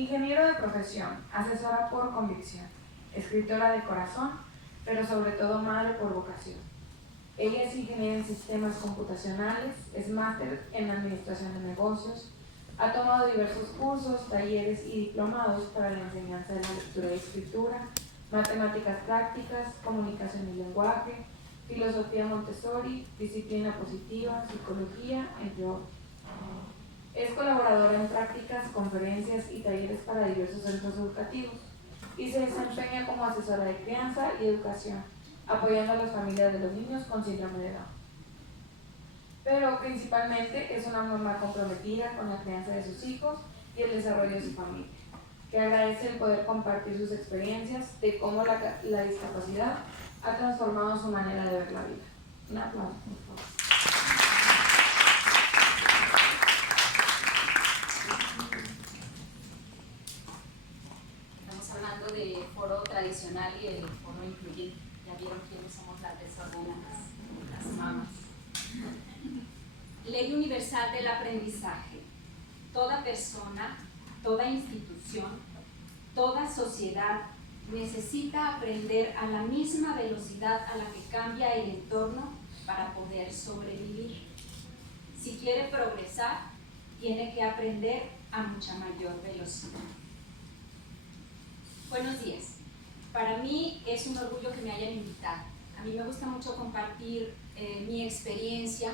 Ingeniero de profesión, asesora por convicción, escritora de corazón, pero sobre todo madre por vocación. Ella es ingeniera en sistemas computacionales, es máster en administración de negocios, ha tomado diversos cursos, talleres y diplomados para la enseñanza de la lectura y escritura, matemáticas prácticas, comunicación y lenguaje, filosofía Montessori, disciplina positiva, psicología, entre otros. Es colaboradora en prácticas, conferencias y talleres para diversos centros educativos y se desempeña como asesora de crianza y educación, apoyando a las familias de los niños con síndrome de Down. Pero principalmente es una mamá comprometida con la crianza de sus hijos y el desarrollo de su familia, que agradece el poder compartir sus experiencias de cómo la discapacidad ha transformado su manera de ver la vida. Un aplauso, por favor. Estamos hablando de foro tradicional y el foro incluyente. Ya vieron quiénes somos las desordenadas, las mamás. Ley universal del aprendizaje. Toda persona, toda institución, toda sociedad necesita aprender a la misma velocidad a la que cambia el entorno para poder sobrevivir. Si quiere progresar, tiene que aprender a mucha mayor velocidad. Buenos días. Para mí es un orgullo que me hayan invitado. A mí me gusta mucho compartir mi experiencia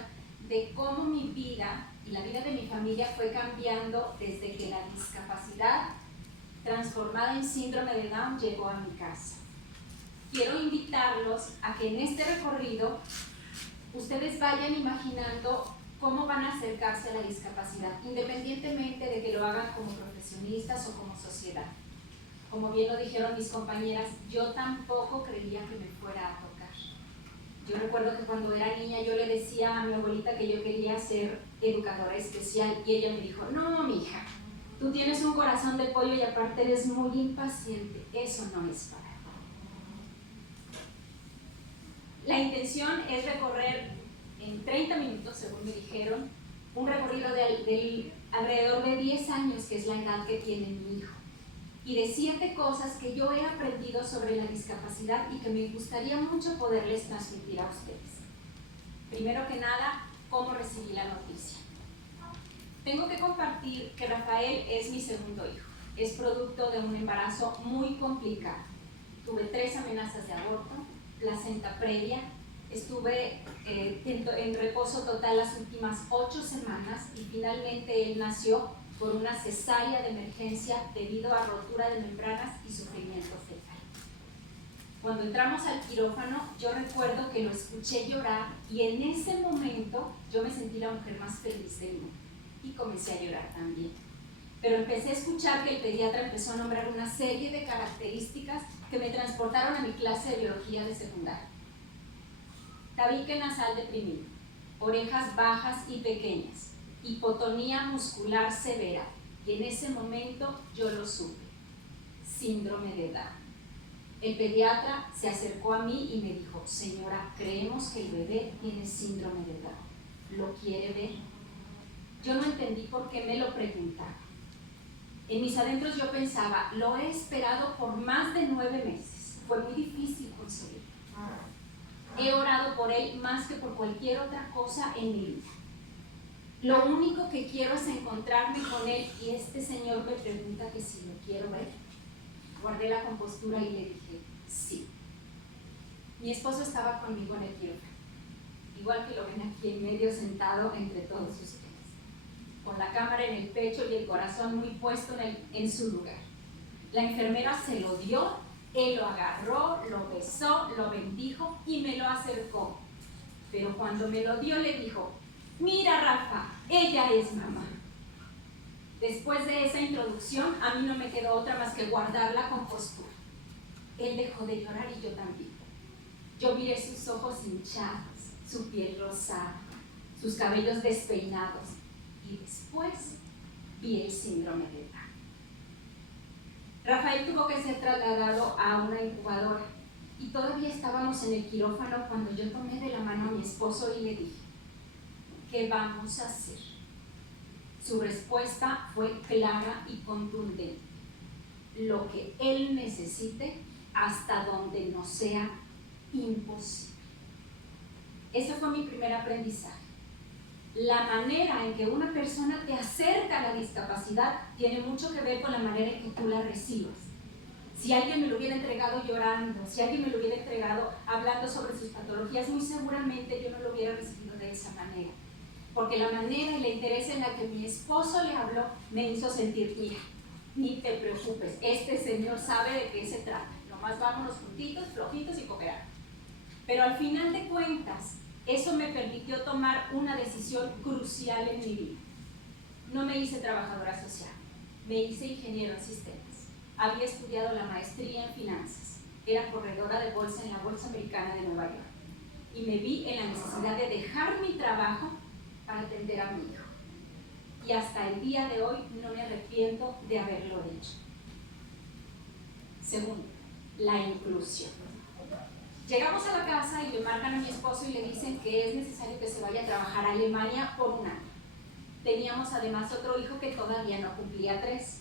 de cómo mi vida y la vida de mi familia fue cambiando desde que la discapacidad transformada en síndrome de Down llegó a mi casa. Quiero invitarlos a que en este recorrido ustedes vayan imaginando cómo van a acercarse a la discapacidad, independientemente de que lo hagan como profesionistas o como sociedad. Como bien lo dijeron mis compañeras, yo tampoco creía que me fuera a tocar. Yo recuerdo que cuando era niña yo le decía a mi abuelita que yo quería ser educadora especial y ella me dijo, no, mija, tú tienes un corazón de pollo y aparte eres muy impaciente, eso no es para ti. La intención es recorrer en 30 minutos, según me dijeron, un recorrido de alrededor de 10 años, que es la edad que tiene mi hijo, y de 7 cosas que yo he aprendido sobre la discapacidad y que me gustaría mucho poderles transmitir a ustedes. Primero que nada, cómo recibí la noticia. Tengo que compartir que Rafael es mi segundo hijo. Es producto de un embarazo muy complicado. Tuve 3 amenazas de aborto, placenta previa, estuve en reposo total las últimas 8 semanas y finalmente él nació por una cesárea de emergencia debido a rotura de membranas y sufrimiento fetal. Cuando entramos al quirófano, yo recuerdo que lo escuché llorar y en ese momento yo me sentí la mujer más feliz del mundo y comencé a llorar también. Pero empecé a escuchar que el pediatra empezó a nombrar una serie de características que me transportaron a mi clase de biología de secundaria. Tabique nasal deprimido, orejas bajas y pequeñas, hipotonía muscular severa, y en ese momento yo lo supe, síndrome de Down. El pediatra se acercó a mí y me dijo, señora, creemos que el bebé tiene síndrome de Down, ¿lo quiere ver? Yo no entendí por qué me lo preguntaba. En mis adentros yo pensaba, lo he esperado por más de 9 meses, fue muy difícil conseguirlo. He orado por él más que por cualquier otra cosa en mi vida. Lo único que quiero es encontrarme con él y este señor me pregunta que si lo quiero ver. Guardé la compostura y le dije, sí. Mi esposo estaba conmigo en el quirófano, igual que lo ven aquí en medio sentado entre todos ustedes, con la cámara en el pecho y el corazón muy puesto en su lugar. La enfermera se lo dio, él lo agarró, lo besó, lo bendijo y me lo acercó. Pero cuando me lo dio le dijo, mira Rafa, ella es mamá. Después de esa introducción, a mí no me quedó otra más que guardar la compostura. Él dejó de llorar y yo también. Yo miré sus ojos hinchados, su piel rosada, sus cabellos despeinados y después vi el síndrome de Down. Rafael tuvo que ser trasladado a una incubadora y todavía estábamos en el quirófano cuando yo tomé de la mano a mi esposo y le dije, ¿qué vamos a hacer? Su respuesta fue clara y contundente. lo que él necesite hasta donde nos sea imposible. Ese fue mi primer aprendizaje. La manera en que una persona te acerca a la discapacidad tiene mucho que ver con la manera en que tú la recibas. Si alguien me lo hubiera entregado llorando, si alguien me lo hubiera entregado hablando sobre sus patologías, muy seguramente yo no lo hubiera recibido de esa manera. Porque la manera y la interés en la que mi esposo le habló me hizo sentir, mira, ni te preocupes, este señor sabe de qué se trata. Nomás vámonos juntitos, flojitos y cooperar. Pero al final de cuentas, eso me permitió tomar una decisión crucial en mi vida. No me hice trabajadora social, me hice ingeniero en sistemas. Había estudiado la maestría en finanzas, era corredora de bolsa en la Bolsa Americana de Nueva York y me vi en la necesidad de dejar mi trabajo para atender a mi hijo. Y hasta el día de hoy no me arrepiento de haberlo hecho. Segundo, la inclusión. Llegamos a la casa y le marcan a mi esposo y le dicen que es necesario que se vaya a trabajar a Alemania por un año. Teníamos además otro hijo que todavía no cumplía 3.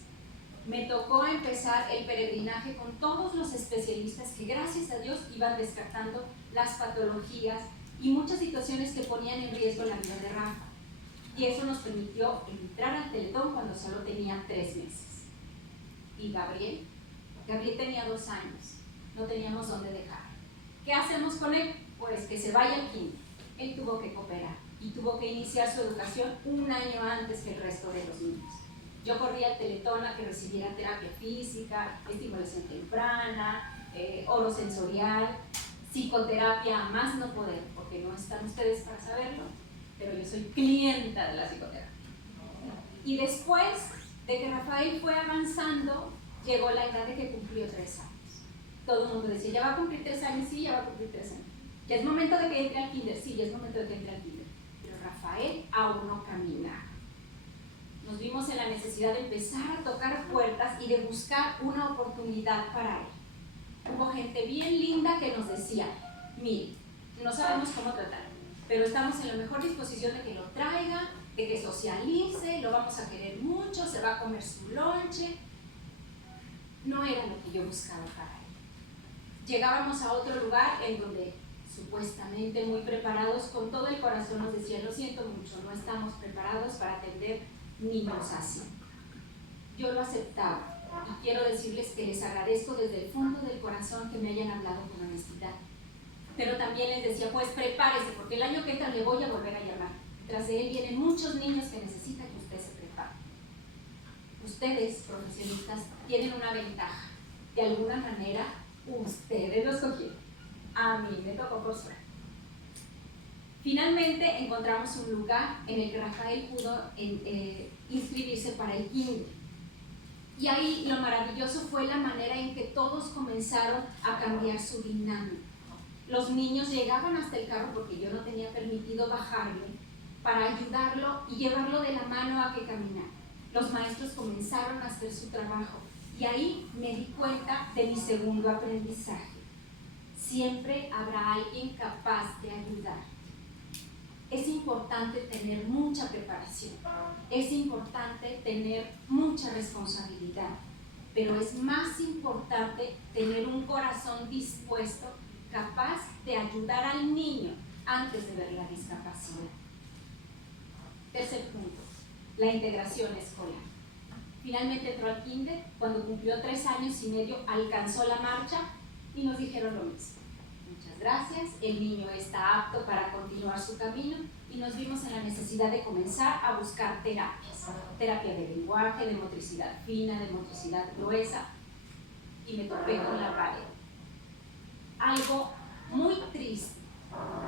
Me tocó empezar el peregrinaje con todos los especialistas que gracias a Dios iban descartando las patologías y muchas situaciones que ponían en riesgo la vida de Rafa. Y eso nos permitió entrar al Teletón cuando solo tenía 3 meses. ¿Y Gabriel? Gabriel tenía 2 años, no teníamos dónde dejar. ¿Qué hacemos con él? Pues que se vaya al kinder. Él tuvo que cooperar y tuvo que iniciar su educación un año antes que el resto de los niños. Yo corría al Teletón a que recibiera terapia física, estimulación temprana, orosensorial, psicoterapia a más no poder, porque no están ustedes para saberlo, pero yo soy clienta de la psicoterapia. Y después de que Rafael fue avanzando, llegó la edad de que cumplió 3 años. Todo el mundo decía, ya va a cumplir 3 años, sí, ya va a cumplir 3 años. Ya es momento de que entre al kinder, sí, ya es momento de que entre al kinder. Pero Rafael aún no caminaba. Nos vimos en la necesidad de empezar a tocar puertas y de buscar una oportunidad para él. Hubo gente bien linda que nos decía, mire, no sabemos cómo tratar, pero estamos en la mejor disposición de que lo traiga, de que socialice, lo vamos a querer mucho, se va a comer su lonche. No era lo que yo buscaba para él. Llegábamos a otro lugar en donde supuestamente muy preparados, con todo el corazón nos decían, lo siento mucho, no estamos preparados para atender niños así. Yo lo aceptaba y quiero decirles que les agradezco desde el fondo del corazón que me hayan hablado con honestidad. Pero también les decía, pues prepárese, porque el año que entra le voy a volver a llamar. Tras de él vienen muchos niños que necesitan que usted se prepare. Ustedes, profesionistas, tienen una ventaja. De alguna manera, ustedes lo escogieron. A mí me tocó por suerte. Finalmente encontramos un lugar en el que Rafael pudo inscribirse para el kinder. Y ahí lo maravilloso fue la manera en que todos comenzaron a cambiar su dinámica. Los niños llegaban hasta el carro porque yo no tenía permitido bajarle para ayudarlo y llevarlo de la mano a que caminara. Los maestros comenzaron a hacer su trabajo y ahí me di cuenta de mi segundo aprendizaje. Siempre habrá alguien capaz de ayudar. Es importante tener mucha preparación, es importante tener mucha responsabilidad, pero es más importante tener un corazón dispuesto, capaz de ayudar al niño antes de ver la discapacidad. Tercer punto, la integración escolar. Finalmente entró al kinder, cuando cumplió 3 años y medio alcanzó la marcha y nos dijeron lo mismo. Muchas gracias, el niño está apto para continuar su camino y nos vimos en la necesidad de comenzar a buscar terapias. Terapia de lenguaje, de motricidad fina, de motricidad gruesa, y me topé con la pared. Algo muy triste,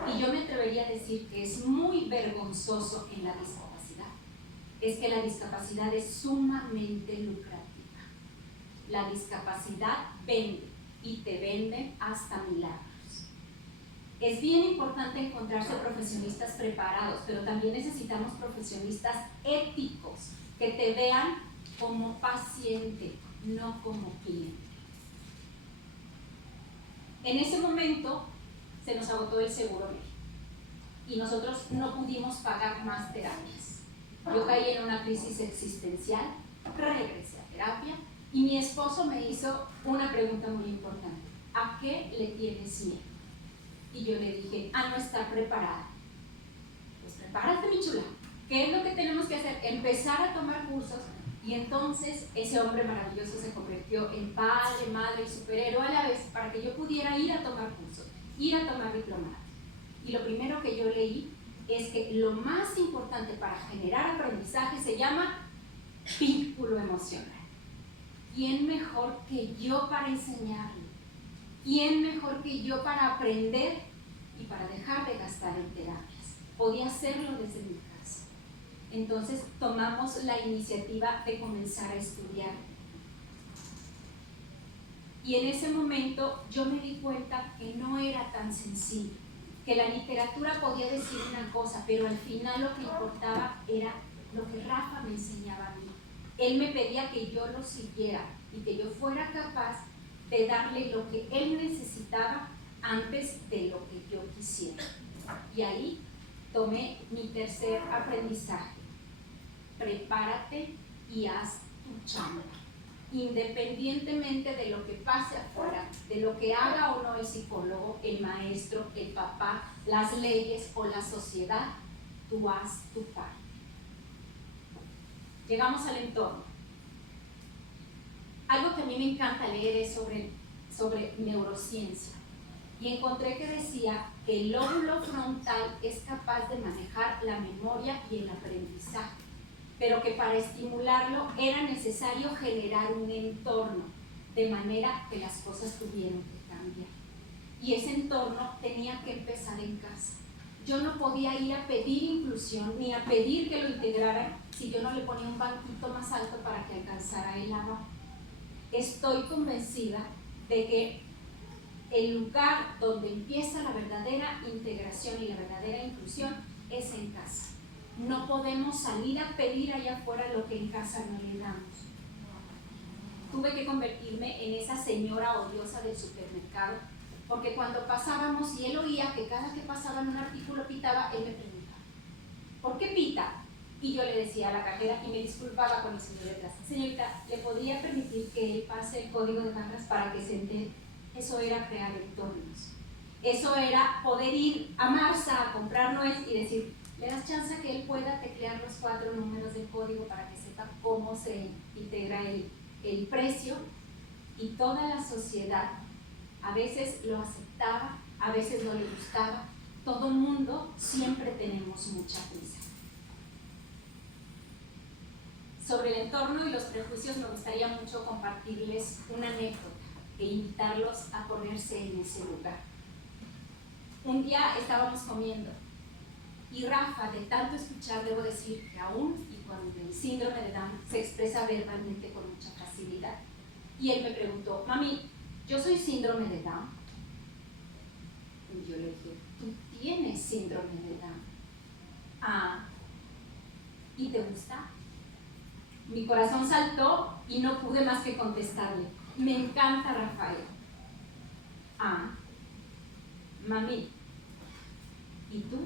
y yo me atrevería a decir que es muy vergonzoso en la discapacidad, es que la discapacidad es sumamente lucrativa. La discapacidad vende, y te venden hasta milagros. Es bien importante encontrarse profesionistas preparados, pero también necesitamos profesionistas éticos que te vean como paciente, no como cliente. En ese momento se nos agotó el seguro médico y nosotros no pudimos pagar más terapias. Yo caí en una crisis existencial, regresé a terapia Y mi esposo me hizo una pregunta muy importante. ¿A qué le tienes miedo? Y yo le dije, a no estar preparada. Pues prepárate, mi chula. ¿Qué es lo que tenemos que hacer? Empezar a tomar cursos. Y entonces ese hombre maravilloso se convirtió en padre, madre y superhéroe a la vez para que yo pudiera ir a tomar cursos, ir a tomar diplomados. Y lo primero que yo leí es que lo más importante para generar aprendizaje se llama vínculo emocional. ¿Quién mejor que yo para enseñarle? ¿Quién mejor que yo para aprender y para dejar de gastar en terapias? Podía hacerlo desde mi casa. Entonces tomamos la iniciativa de comenzar a estudiar. Y en ese momento yo me di cuenta que no era tan sencillo, que la literatura podía decir una cosa, pero al final lo que importaba era lo que Rafa me enseñaba a mí. Él me pedía que yo lo siguiera y que yo fuera capaz de darle lo que él necesitaba antes de lo que yo quisiera. Y ahí tomé mi tercer aprendizaje. Prepárate y haz tu chamba. Independientemente de lo que pase afuera, de lo que haga o no el psicólogo, el maestro, el papá, las leyes o la sociedad, tú haz tu parte. Llegamos al entorno. Algo que a mí me encanta leer es sobre neurociencia. Y encontré que decía que el lóbulo frontal es capaz de manejar la memoria y el aprendizaje, pero que para estimularlo era necesario generar un entorno, de manera que las cosas tuvieron que cambiar. Y ese entorno tenía que empezar en casa. Yo no podía ir a pedir inclusión ni a pedir que lo integraran si yo no le ponía un banquito más alto para que alcanzara el agua. Estoy convencida de que el lugar donde empieza la verdadera integración y la verdadera inclusión es en casa. No podemos salir a pedir allá afuera lo que en casa no le damos. Tuve que convertirme en esa señora odiosa del supermercado, porque cuando pasábamos y él oía que cada que pasaban un artículo pitaba, él me preguntaba, ¿por qué pita? Y yo le decía a la cajera y me disculpaba con el señor detrás, señorita, ¿le podría permitir que él pase el código de barras para que se entere? Eso era crear entornos. Eso era poder ir a Marsa a comprar nuez y decir, ¿le das chance a que él pueda teclear los 4 números del código para que sepa cómo se integra el precio? Y toda la sociedad a veces lo aceptaba, a veces no le gustaba. Todo mundo siempre tenemos mucha prisa. Sobre el entorno y los prejuicios me gustaría mucho compartirles una anécdota e invitarlos a ponerse en ese lugar. Un día estábamos comiendo y Rafa, de tanto escuchar, debo decir que aún y cuando el síndrome de Down se expresa verbalmente con mucha facilidad. Y él me preguntó, mami, ¿yo soy síndrome de Down? Y yo le dije, tú tienes síndrome de Down. Ah, ¿y te gusta? Mi corazón saltó y no pude más que contestarle, me encanta Rafael. Ah, mami, ¿y tú?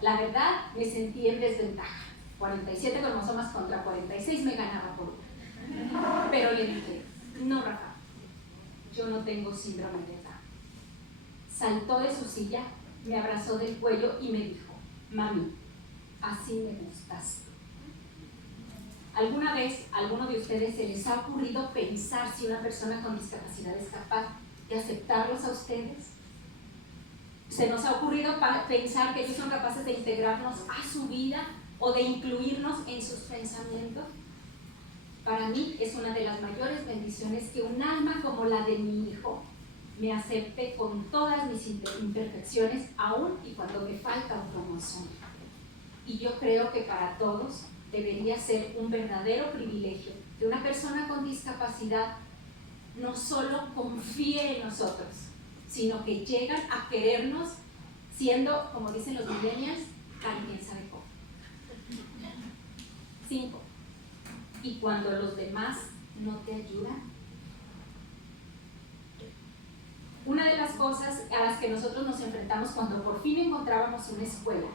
La verdad, me sentí en desventaja. 47 cromosomas contra 46 me ganaba por una. Pero le dije, no, Rafa, yo no tengo síndrome de Down. Saltó de su silla, me abrazó del cuello y me dijo, mami, así me gustas. ¿Alguna vez a alguno de ustedes se les ha ocurrido pensar si una persona con discapacidad es capaz de aceptarlos a ustedes? ¿Se nos ha ocurrido pensar que ellos son capaces de integrarnos a su vida o de incluirnos en sus pensamientos? Para mí es una de las mayores bendiciones que un alma como la de mi hijo me acepte con todas mis imperfecciones, aún y cuando me falta un cromosoma. Y yo creo que para todos debería ser un verdadero privilegio que una persona con discapacidad no solo confíe en nosotros, sino que llegan a querernos siendo, como dicen los millennials, alguien sabe cómo. 5. ¿Y cuando los demás no te ayudan? Una de las cosas a las que nosotros nos enfrentamos cuando por fin encontrábamos una escuela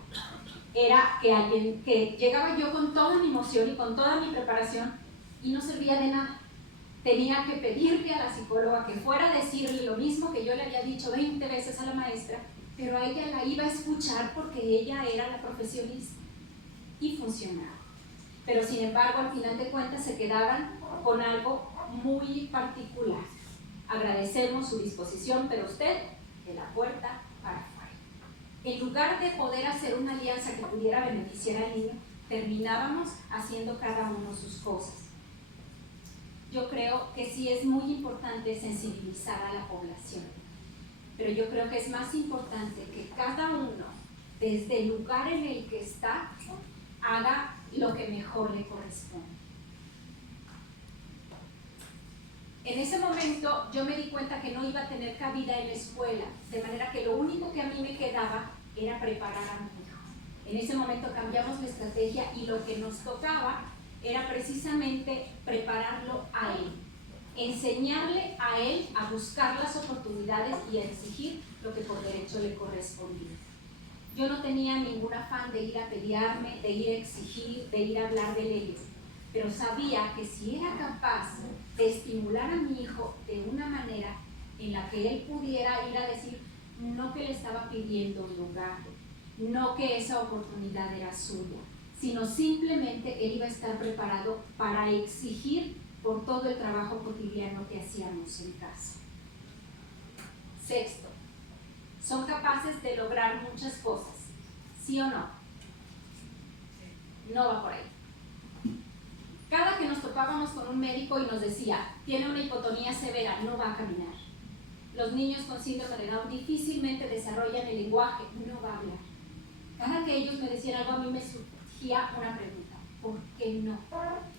era que llegaba yo con toda mi emoción y con toda mi preparación y no servía de nada. Tenía que pedirle a la psicóloga que fuera a decirle lo mismo que yo le había dicho 20 veces a la maestra, pero a ella la iba a escuchar porque ella era la profesionista y funcionaba. Pero sin embargo, al final de cuentas se quedaban con algo muy particular. Agradecemos su disposición, pero usted de la puerta para afuera. En lugar de poder hacer una alianza que pudiera beneficiar al niño, terminábamos haciendo cada uno sus cosas. Yo creo que sí es muy importante sensibilizar a la población, pero yo creo que es más importante que cada uno, desde el lugar en el que está, haga lo que mejor le corresponde. En ese momento yo me di cuenta que no iba a tener cabida en la escuela, de manera que lo único que a mí me quedaba era preparar a mi hijo. En ese momento cambiamos la estrategia y lo que nos tocaba era precisamente prepararlo a él, enseñarle a él a buscar las oportunidades y a exigir lo que por derecho le correspondía. Yo no tenía ningún afán de ir a pelearme, de ir a exigir, de ir a hablar de leyes, pero sabía que si era capaz de estimular a mi hijo de una manera en la que él pudiera ir a decir no que le estaba pidiendo un lugar, no que esa oportunidad era suya, sino simplemente él iba a estar preparado para exigir por todo el trabajo cotidiano que hacíamos en casa. Sexto, son capaces de lograr muchas cosas, ¿sí o no? No va por ahí. Cada que nos topábamos con un médico y nos decía, tiene una hipotonía severa, no va a caminar. Los niños con síndrome de Down difícilmente desarrollan el lenguaje, no va a hablar. Cada que ellos me decían algo, a mí me surgía una pregunta, ¿por qué no?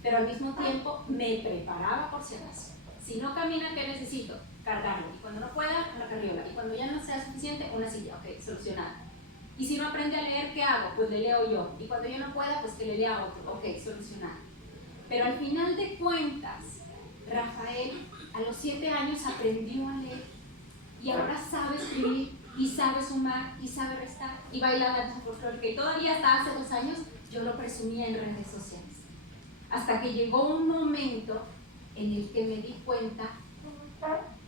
Pero al mismo tiempo me preparaba por si acaso. Si no camina, ¿qué necesito? Cargarlo. Y cuando no pueda, una carriola. Y cuando ya no sea suficiente, una silla. Ok, solucionado. Y si no aprende a leer, ¿qué hago? Pues le leo yo. Y cuando yo no pueda, pues que le lea otro. Ok, solucionado. Pero al final de cuentas, Rafael a los 7 años aprendió a leer. Y ahora sabe escribir, y sabe sumar, y sabe restar, y baila danza folclórica. Y todavía hasta hace 2 años yo lo presumía en redes sociales. Hasta que llegó un momento en el que me di cuenta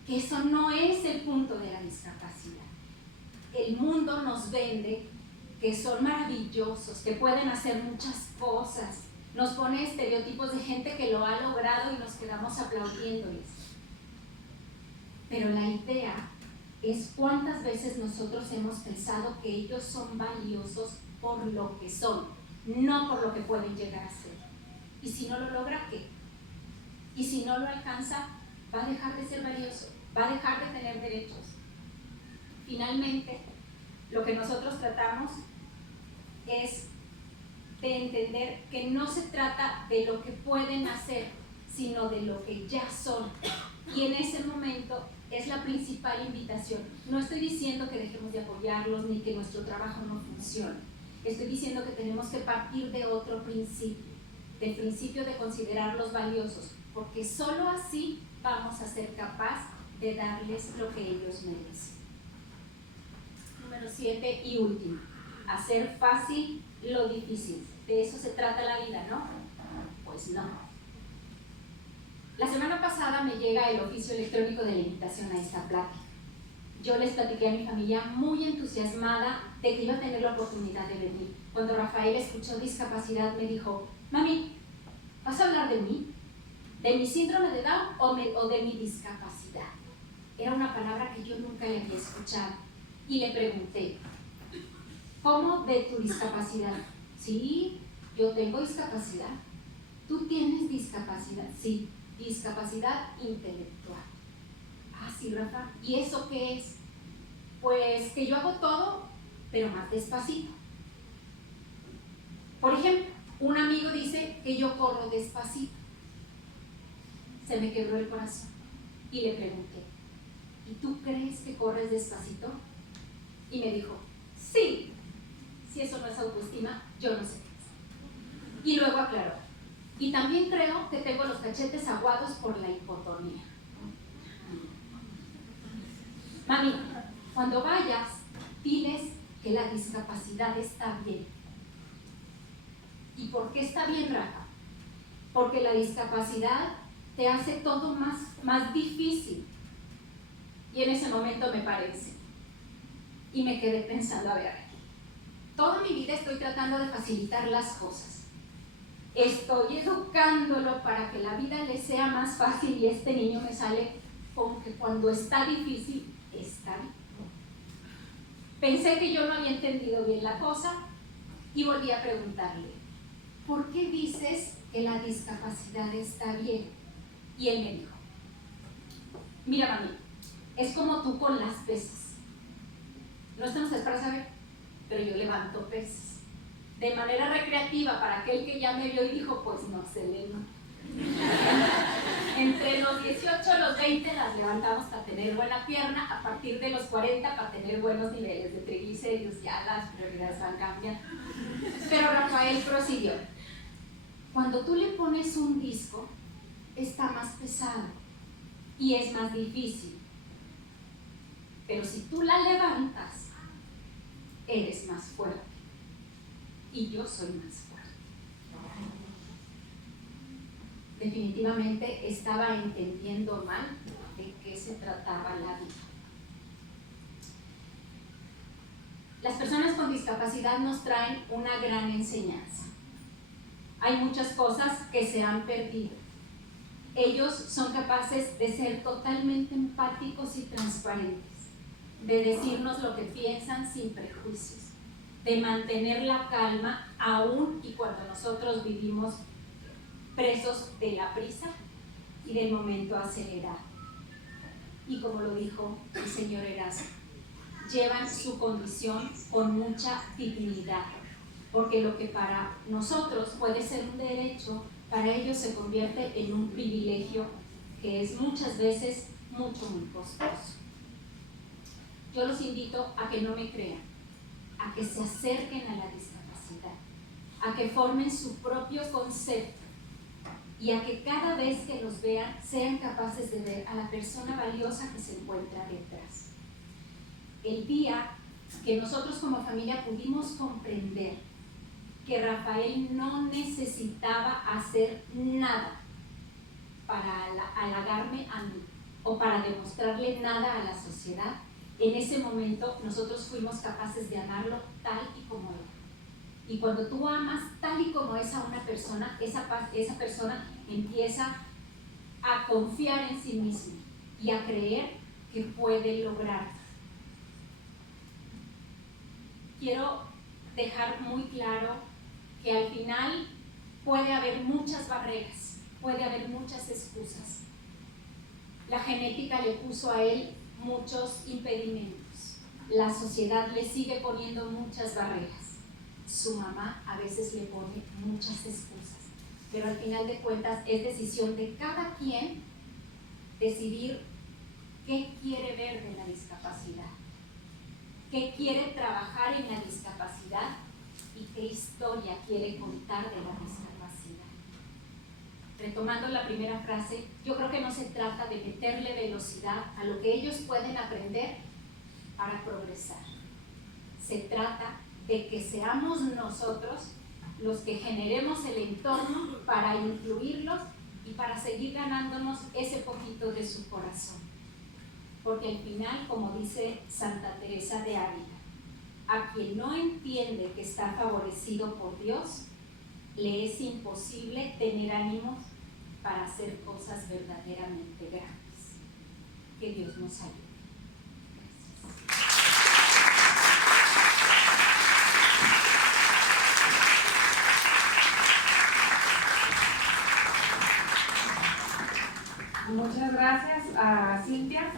que eso no es el punto de la discapacidad. El mundo nos vende que son maravillosos, que pueden hacer muchas cosas. Nos pone estereotipos de gente que lo ha logrado y nos quedamos aplaudiéndoles. Pero la idea es cuántas veces nosotros hemos pensado que ellos son valiosos por lo que son, no por lo que pueden llegar a ser. Y si no lo logra, ¿qué? Y si no lo alcanza, va a dejar de ser valioso, va a dejar de tener derechos. Finalmente, lo que nosotros tratamos es de entender que no se trata de lo que pueden hacer, sino de lo que ya son. Y en ese momento es la principal invitación. No estoy diciendo que dejemos de apoyarlos ni que nuestro trabajo no funcione. Estoy diciendo que tenemos que partir de otro principio, del principio de considerarlos valiosos, porque solo así vamos a ser capaces de darles lo que ellos merecen. Número 7 y último, hacer fácil lo difícil. De eso se trata la vida, ¿no? Pues no. La semana pasada me llega el oficio electrónico de la invitación a esta plática. Yo les platiqué a mi familia muy entusiasmada de que iba a tener la oportunidad de venir. Cuando Rafael escuchó discapacidad me dijo, mami, ¿vas a hablar de mí? ¿De mi síndrome de Down o de mi discapacidad? Era una palabra que yo nunca le había escuchado. Y le pregunté, ¿cómo de tu discapacidad? Sí, yo tengo discapacidad. ¿Tú tienes discapacidad? Sí, discapacidad intelectual. Ah, sí, Rafa. ¿Y eso qué es? Pues que yo hago todo, pero más despacito. Por ejemplo, un amigo dice que yo corro despacito. Se me quebró el corazón y le pregunté, ¿y tú crees que corres despacito? Y me dijo, sí. Si eso no es autoestima, yo no sé qué es. Y luego aclaró, y también creo que tengo los cachetes aguados por la hipotonía. Mami, cuando vayas, diles que la discapacidad está bien. ¿Y por qué está bien, Rafa? porque la discapacidad te hace todo más difícil. Y en ese momento me parece, y me quedé pensando, a ver, toda mi vida estoy tratando de facilitar las cosas. Estoy educándolo para que la vida le sea más fácil y este niño me sale como que cuando está difícil, está bien. Pensé que yo no había entendido bien la cosa y volví a preguntarle, ¿por qué dices que la discapacidad está bien? Y él me dijo, mira mami, es como tú con las pesas. No estamos para saber, pero yo levanto pesas. De manera recreativa, para aquel que ya me vio y dijo, pues no se le nota. Entre los 18 y los 20 las levantamos para tener buena pierna, a partir de los 40 para tener buenos niveles de triglicéridos, ya las prioridades van cambiando. Pero Rafael prosiguió, cuando tú le pones un disco, está más pesado y es más difícil. Pero si tú la levantas, eres más fuerte. Y yo soy más fuerte. Definitivamente estaba entendiendo mal de qué se trataba la vida. Las personas con discapacidad nos traen una gran enseñanza. Hay muchas cosas que se han perdido. Ellos son capaces de ser totalmente empáticos y transparentes, de decirnos lo que piensan sin prejuicios, de mantener la calma aún y cuando nosotros vivimos presos de la prisa y del momento acelerado. Y como lo dijo el señor Erasmo, llevan su condición con mucha dignidad, porque lo que para nosotros puede ser un derecho, para ellos se convierte en un privilegio que es muchas veces muy costoso. Yo los invito a que no me crean, a que se acerquen a la discapacidad, a que formen su propio concepto y a que cada vez que los vean sean capaces de ver a la persona valiosa que se encuentra detrás. El día que nosotros como familia pudimos comprender que Rafael no necesitaba hacer nada para halagarme a mí o para demostrarle nada a la sociedad, en ese momento nosotros fuimos capaces de amarlo tal y como era. Y cuando tú amas tal y como es a una persona, esa persona empieza a confiar en sí misma y a creer que puede lograrlo. Quiero dejar muy claro que al final puede haber muchas barreras, puede haber muchas excusas. La genética le puso a él muchos impedimentos. La sociedad le sigue poniendo muchas barreras. Su mamá a veces le pone muchas excusas. Pero al final de cuentas es decisión de cada quien decidir qué quiere ver de la discapacidad, qué quiere trabajar en la discapacidad y qué historia quiere contar de la discapacidad. Retomando la primera frase, yo creo que no se trata de meterle velocidad a lo que ellos pueden aprender para progresar. Se trata de que seamos nosotros los que generemos el entorno para incluirlos y para seguir ganándonos ese poquito de su corazón. Porque al final, como dice Santa Teresa de Ávila, a quien no entiende que está favorecido por Dios, le es imposible tener ánimos para hacer cosas verdaderamente grandes. Que Dios nos ayude. Muchas gracias a Cintia.